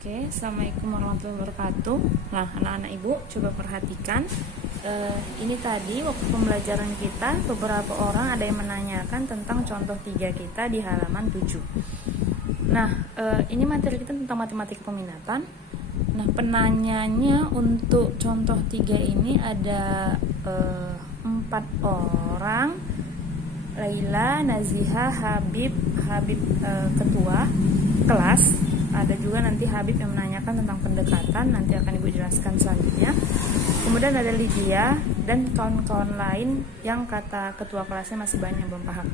Oke, Assalamualaikum warahmatullahi wabarakatuh. Nah, anak-anak ibu, coba perhatikan. Ini tadi waktu pembelajaran kita, beberapa orang ada yang menanyakan tentang contoh 3 kita di halaman 7. Nah, ini materi kita tentang matematika peminatan. Nah, penanyanya untuk contoh 3 ini ada 4 orang. Laila, Naziha, Habib ketua kelas. Ada juga nanti Habib yang menanyakan tentang pendekatan, nanti akan Ibu jelaskan selanjutnya. Kemudian ada Lydia dan kawan-kawan lain yang kata ketua kelasnya masih banyak yang belum paham.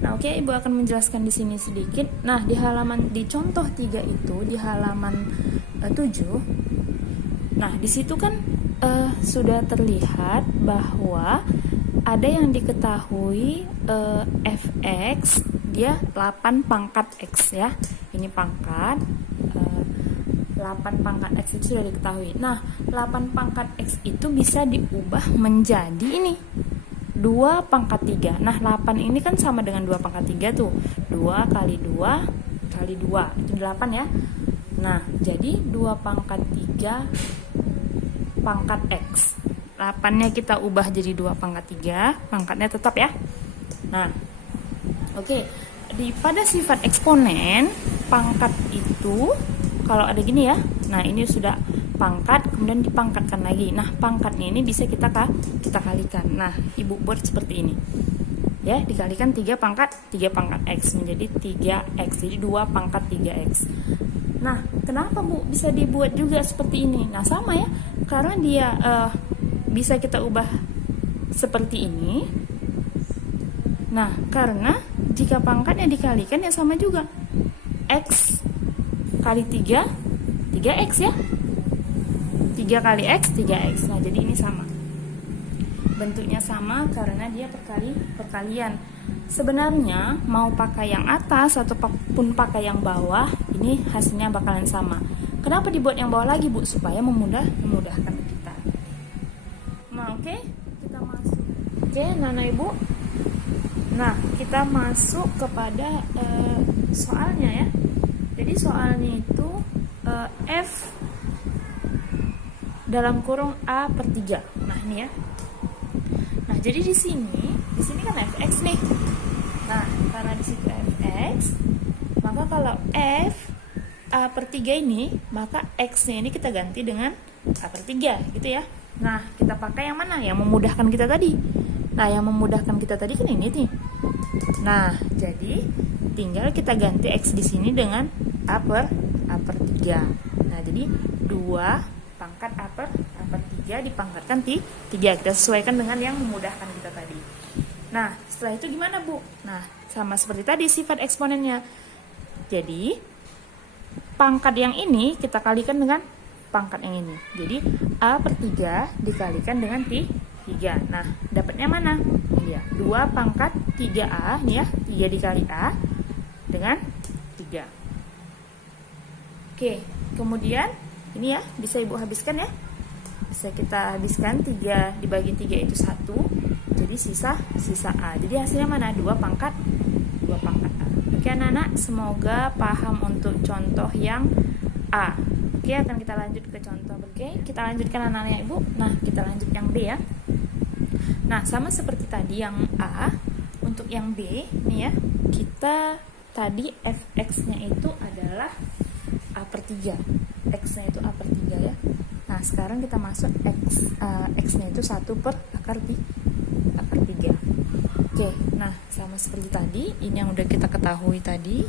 Nah, oke, Ibu akan menjelaskan di sini sedikit. Nah, di contoh 3 itu di halaman 7. Nah, di situ kan sudah terlihat bahwa ada yang diketahui fx dia 8 pangkat x ya. Ini pangkat 8 pangkat x itu sudah diketahui. Nah, 8 pangkat x itu bisa diubah menjadi ini 2 pangkat 3. Nah, 8 ini kan sama dengan 2 pangkat 3 tuh. 2 kali 2 kali 2 itu 8 ya. Nah, jadi 2 pangkat 3 pangkat x. 8-nya kita ubah jadi 2 pangkat 3, pangkatnya tetap ya. Nah, oke. Pada sifat eksponen, pangkat itu kalau ada gini ya. Nah, ini sudah pangkat, kemudian dipangkatkan lagi. Nah, pangkatnya ini bisa kita kalikan. Nah, Ibu buat seperti ini. Ya, dikalikan 3 pangkat x menjadi 3x. Jadi 2 pangkat 3x. Nah, kenapa Bu bisa dibuat juga seperti ini? Nah, sama ya. Karena dia bisa kita ubah seperti ini. Nah, karena jika pangkatnya dikalikan ya sama juga. X kali 3, 3x ya. 3 kali x, 3x. Nah, jadi ini sama. Bentuknya sama karena dia perkalian. Sebenarnya mau pakai yang atas ataupun pakai yang bawah, ini hasilnya bakalan sama. Kenapa dibuat yang bawah lagi, Bu? Supaya memudahkan kita. Nah, oke, kita masuk. Oke, Nana Ibu. Nah, kita masuk kepada soalnya ya. Jadi soalnya itu F dalam kurung A per 3. Nah, ini ya. Nah, jadi di sini kan fx nih. Nah, karena di situ fx, maka kalau F A per 3 ini, maka x-nya ini kita ganti dengan A per 3 gitu ya. Nah, kita pakai yang mana? Yang memudahkan kita tadi. Nah, yang memudahkan kita tadi kan ini nih. Nah, jadi tinggal kita ganti x di sini dengan A per 3. Nah, jadi 2 pangkat A per 3 dipangkatkan 3. Kita sesuaikan dengan yang memudahkan kita tadi. Nah, setelah itu gimana, Bu? Nah, sama seperti tadi sifat eksponennya. Jadi, pangkat yang ini kita kalikan dengan pangkat yang ini. Jadi, A per 3 dikalikan dengan 3. Nah, dapatnya mana? Ini ya, 2 pangkat 3A, ini ya, 3 dikali A dengan 3. Oke, kemudian ini ya, bisa Ibu habiskan ya. Bisa kita habiskan, 3 dibagi 3 itu 1. Jadi sisa A. Jadi hasilnya mana? 2 pangkat A. Oke, anak-anak, semoga paham untuk contoh yang A. Oke, akan kita lanjut ke contoh. Oke, kita lanjutkan anak-anak Ibu. Nah, kita lanjut yang B ya. Nah, sama seperti tadi yang A, untuk yang B nih ya, kita tadi fx-nya itu adalah A per 3. X-nya itu A per 3 ya. Nah, sekarang kita masuk x-nya itu 1 per akar 3. Oke, nah sama seperti tadi, ini yang udah kita ketahui tadi.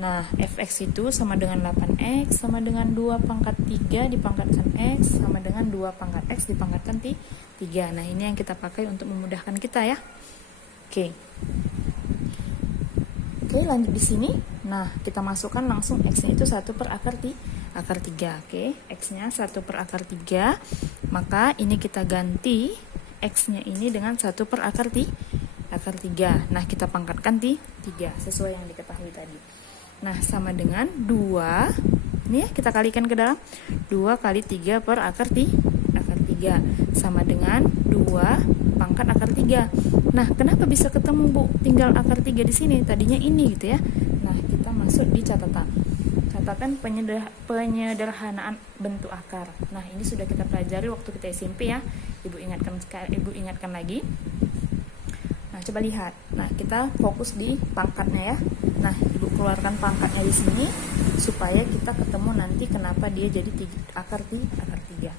Nah, fx itu sama dengan 8x, sama dengan 2 pangkat 3 dipangkatkan x, sama dengan 2 pangkat x dipangkatkan 3. Nah, ini yang kita pakai untuk memudahkan kita ya. Oke, lanjut di sini. Nah, kita masukkan langsung x-nya itu 1 per akar 3. Oke, x-nya 1 per akar 3. Maka ini kita ganti x-nya ini dengan 1 per akar 3. Nah, kita pangkatkan 3 sesuai yang diketahui tadi. Nah, sama dengan 2, ini ya, kita kalikan ke dalam 2 kali 3 per akar 3 sama dengan 2 pangkat akar 3. Nah, kenapa bisa ketemu, Bu? Tinggal akar 3 di sini, tadinya ini gitu ya. Nah, kita masuk di catatan merupakan penyederhanaan bentuk akar. Nah, ini sudah kita pelajari waktu kita SMP ya. Ibu ingatkan lagi. Nah, coba lihat. Nah, kita fokus di pangkatnya ya. Nah, Ibu keluarkan pangkatnya di sini supaya kita ketemu nanti kenapa dia jadi akar 3.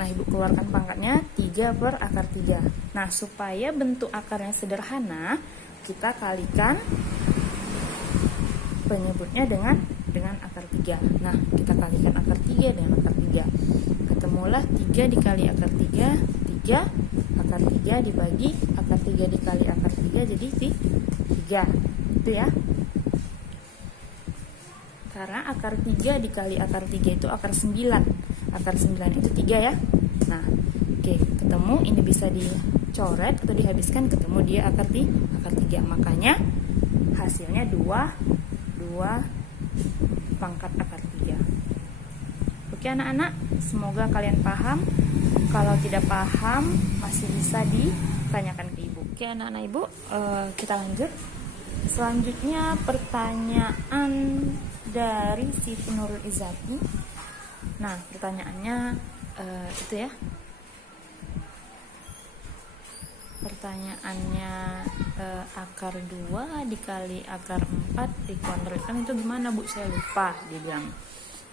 Nah, Ibu keluarkan pangkatnya 3 per akar 3. Nah, supaya bentuk akarnya sederhana, kita kalikan penyebutnya dengan akar 3. Nah, kita kalikan akar 3 dengan akar 3. Ketemulah 3 dikali akar 3, 3 akar 3 dibagi akar 3 dikali akar 3 jadi 3. Itu ya. Karena akar 3 dikali akar 3 itu akar 9. Akar 9 itu 3 ya. Nah, oke, ketemu ini bisa dicoret atau dihabiskan, ketemu dia akar 3. Makanya hasilnya 2 pangkat akar 3. Oke anak-anak, semoga kalian paham. Kalau tidak paham masih bisa ditanyakan ke Ibu. Oke anak-anak Ibu, kita lanjut. Selanjutnya pertanyaan dari Siti Nurul Izzati. Nah, pertanyaannya itu ya. Pertanyaannya akar 2 dikali akar 4 dikuadratkan itu gimana Bu? Saya lupa, dia bilang.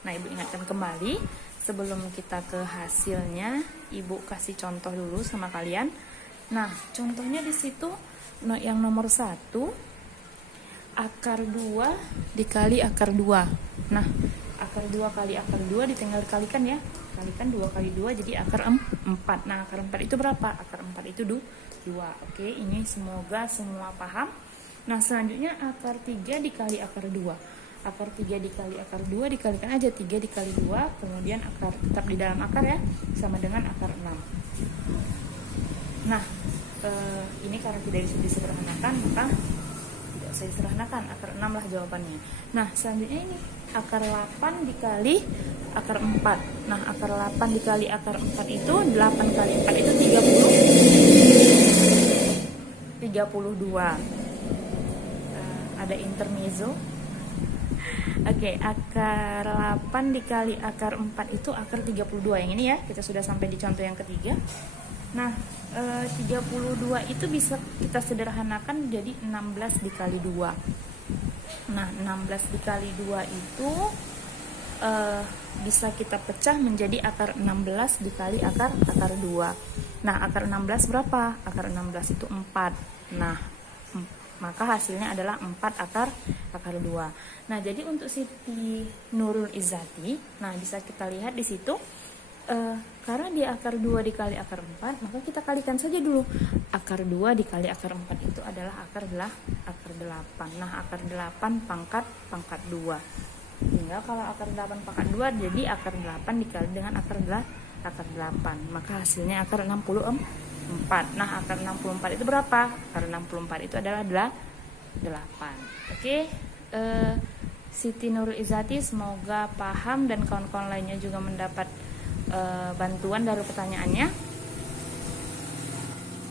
Nah, Ibu ingatkan kembali. Sebelum kita ke hasilnya, Ibu kasih contoh dulu sama kalian. Nah, contohnya di situ yang nomor 1 akar 2 dikali akar 2. Nah, akar 2 kali akar 2 ditinggal kalikan ya. Kalikan 2 kali 2 jadi akar 4. Nah, akar 4 itu berapa? Akar 4 itu 2. Oke, ini semoga semua paham. Nah, selanjutnya akar 3 dikali akar 2. Akar 3 dikali akar 2 dikalikan aja 3 dikali 2, kemudian akar tetap di dalam akar ya, sama dengan akar 6. Nah, ini karena tidak bisa disederhanakan, maka tidak saya sederhanakan, akar 6 lah jawabannya. Nah, selanjutnya ini akar 8 dikali akar 4. Nah, akar 8 dikali akar 4 itu 8 kali 4 itu 32. Ada intermezzo. Oke, akar 8 dikali akar 4 itu akar 32. Yang ini ya, kita sudah sampai di contoh yang ketiga. Nah, 32 itu bisa kita sederhanakan jadi 16 dikali 2. Nah, 16 dikali 2 itu bisa kita pecah menjadi akar 16 dikali akar 2. Nah, akar 16 berapa? Akar 16 itu 4. Nah, maka hasilnya adalah 4 akar 2. Nah, jadi untuk Siti Nurul Izzati, nah bisa kita lihat di situ karena dia akar 2 dikali akar 4, maka kita kalikan saja dulu. Akar 2 dikali akar 4 itu adalah akar 8. Nah, akar 8 pangkat 2. Tinggal kalau akar 8 pangkat 2 jadi akar 8 dikali dengan akar 8. Maka hasilnya akar 64. Nah, akar 64 itu berapa? Akar 64 itu adalah 8. Oke, Siti Nurul Izzati semoga paham dan kawan-kawan lainnya juga mendapat bantuan dari pertanyaannya.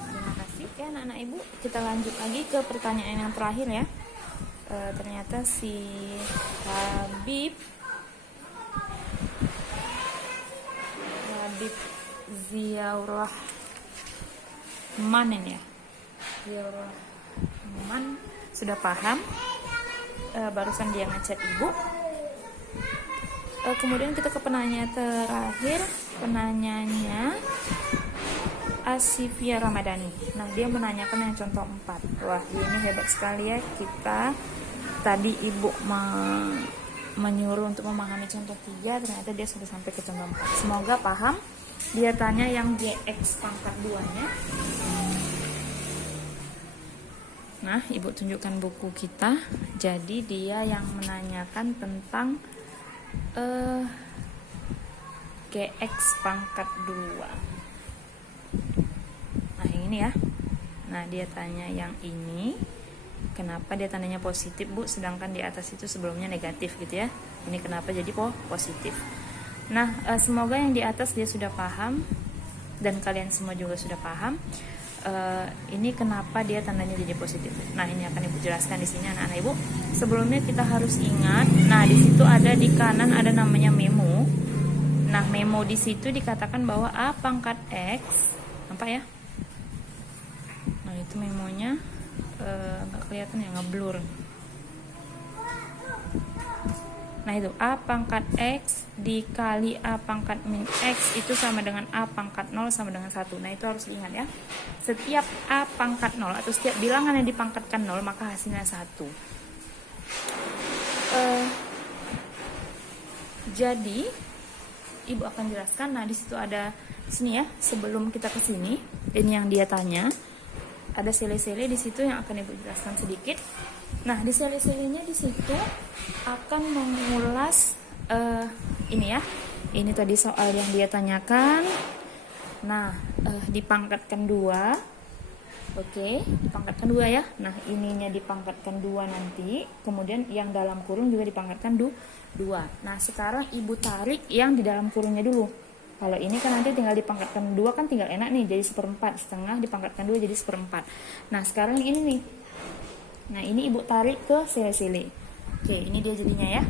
Terima kasih ya anak-anak Ibu. Kita lanjut lagi ke pertanyaan yang terakhir ya. Ternyata si Habib Ziaurah Manen ya. Ziaurah Man sudah paham. Barusan dia ngechat Ibu. Kemudian kita ke penanya terakhir. Penanyanya Asifia Ramadhani. Nah, dia menanyakan yang contoh 4. Wah, ini hebat sekali ya. Kita tadi Ibu menyuruh untuk memahami contoh 3, ternyata dia sudah sampai ke contoh 4. Semoga paham. Dia tanya yang GX pangkat 2-nya. Nah, Ibu tunjukkan buku kita. Jadi dia yang menanyakan tentang GX pangkat 2. Nah, yang ini ya. Nah, dia tanya yang ini. Kenapa dia tandanya positif, Bu? Sedangkan di atas itu sebelumnya negatif gitu ya. Ini kenapa jadi positif? Nah, semoga yang di atas dia sudah paham dan kalian semua juga sudah paham. ini kenapa dia tandanya jadi positif. Nah, ini akan Ibu jelaskan di sini anak-anak Ibu. Sebelumnya kita harus ingat, nah di situ ada di kanan ada namanya memo. Nah, memo di situ dikatakan bahwa A pangkat X, nampak ya? Nah, itu memonya nggak kelihatan ya, ngeblur. Nah, itu A pangkat X dikali A pangkat min X itu sama dengan A pangkat 0 sama dengan 1. Nah, itu harus diingat ya. Setiap A pangkat 0 atau setiap bilangan yang dipangkatkan 0 maka hasilnya 1. Jadi Ibu akan jelaskan. Nah, di situ ada di sini ya, sebelum kita ke sini, ini yang dia tanya. Ada sele-sele di situ yang akan Ibu jelaskan sedikit. Nah, di sele-selenya di situ akan mengulas ini ya. Ini tadi soal yang dia tanyakan. Nah, dipangkatkan 2. Oke, dipangkatkan 2 ya. Nah, ininya dipangkatkan 2 nanti. Kemudian yang dalam kurung juga dipangkatkan 2. Nah, sekarang Ibu tarik yang di dalam kurungnya dulu. Kalau ini kan nanti tinggal dipangkatkan 2 kan tinggal enak nih, jadi 1/4. Setengah dipangkatkan 2 jadi 1/4. Nah, sekarang ini nih. Nah, ini Ibu tarik ke sele-sele. Oke, ini dia jadinya ya.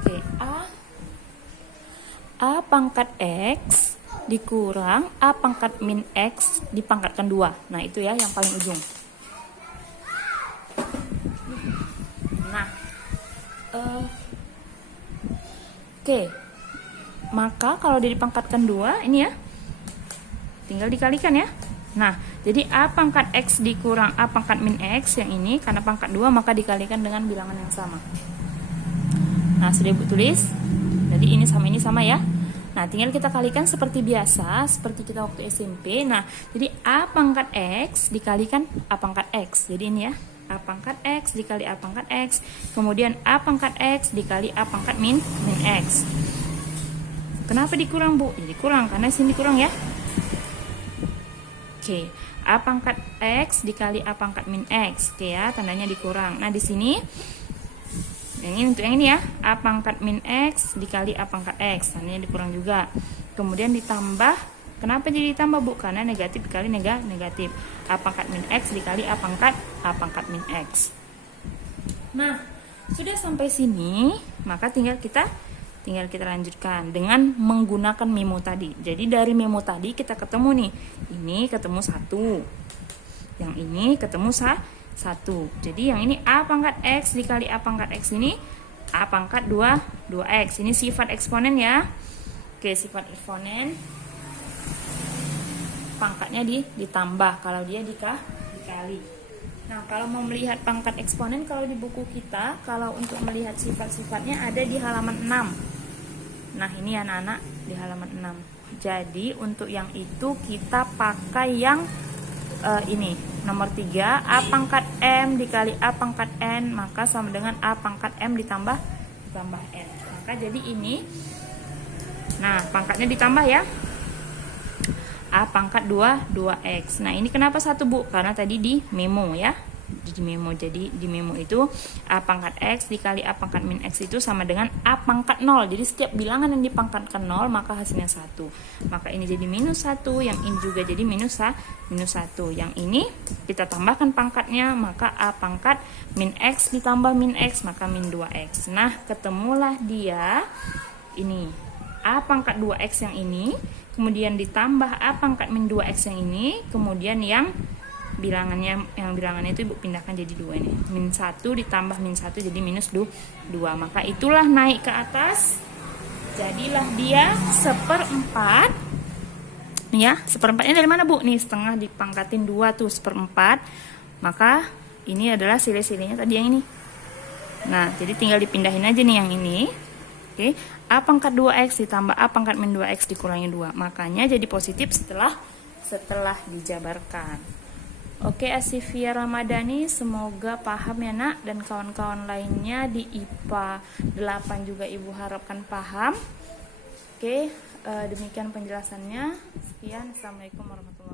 Oke, A pangkat X dikurang A pangkat min X dipangkatkan 2. Nah, itu ya yang paling ujung. Nah, oke. Maka kalau dia dipangkatkan 2, ini ya, tinggal dikalikan ya. Nah, jadi A pangkat X dikurang A pangkat min X yang ini, karena pangkat 2 maka dikalikan dengan bilangan yang sama. Nah, sudah Ibu tulis. Jadi ini sama ya. Nah, tinggal kita kalikan seperti biasa, seperti kita waktu SMP. Nah, jadi A pangkat X dikalikan A pangkat X. Jadi ini ya, A pangkat X dikali A pangkat X. Kemudian A pangkat X dikali A pangkat min X. Kenapa dikurang, Bu? Jadi kurang karena sini kurang ya. Oke, A pangkat X dikali A pangkat min X. Oke ya, tandanya dikurang. Nah, di sini yang ini untuk yang ini ya, A pangkat min X dikali A pangkat X. Tandanya dikurang juga. Kemudian ditambah. Kenapa jadi ditambah, Bu? Karena negatif dikali negatif. A pangkat min X dikali A pangkat min X. Nah, sudah sampai sini, maka tinggal kita lanjutkan dengan menggunakan memo tadi. Jadi dari memo tadi kita ketemu nih, ini ketemu 1, yang ini ketemu 1. Jadi yang ini A pangkat X dikali A pangkat X ini A pangkat 2X. Ini sifat eksponen ya. Oke, sifat eksponen pangkatnya ditambah kalau dia dikali. Nah, kalau mau melihat pangkat eksponen, kalau di buku kita, kalau untuk melihat sifat-sifatnya ada di halaman 6. Nah, ini anak-anak di halaman 6. Jadi, untuk yang itu kita pakai yang ini, nomor 3, A pangkat M dikali A pangkat N, maka sama dengan A pangkat M ditambah N. Maka jadi ini, nah, pangkatnya ditambah ya. A pangkat 2X. Nah, ini kenapa 1, Bu? Karena tadi di memo ya. Jadi di memo itu A pangkat X dikali A pangkat min X itu sama dengan A pangkat 0. Jadi setiap bilangan yang dipangkatkan 0 maka hasilnya 1. Maka ini jadi minus 1, yang ini juga jadi minus 1. Yang ini kita tambahkan pangkatnya, maka A pangkat min X ditambah min X maka min 2X. Nah, ketemulah dia ini A pangkat 2X yang ini, kemudian ditambah A pangkat min 2X yang ini, kemudian yang bilangannya itu Ibu pindahkan jadi 2 ini. Min 1 ditambah min 1 jadi minus 2. Maka itulah naik ke atas. Jadilah dia 1/4. Ya, 1/4-nya dari mana, Bu? Nih, setengah dipangkatin 2 tuh 1/4. Maka ini adalah sile-silenya tadi yang ini. Nah, jadi tinggal dipindahin aja nih yang ini. Oke, A pangkat 2X ditambah A pangkat min 2X dikurangi 2. Makanya jadi positif setelah dijabarkan. Oke, Asifia Ramadhani, semoga paham ya nak, dan kawan-kawan lainnya di IPA 8 juga Ibu harapkan paham. Oke, demikian penjelasannya. Sekian, Assalamualaikum warahmatullahi wabarakatuh.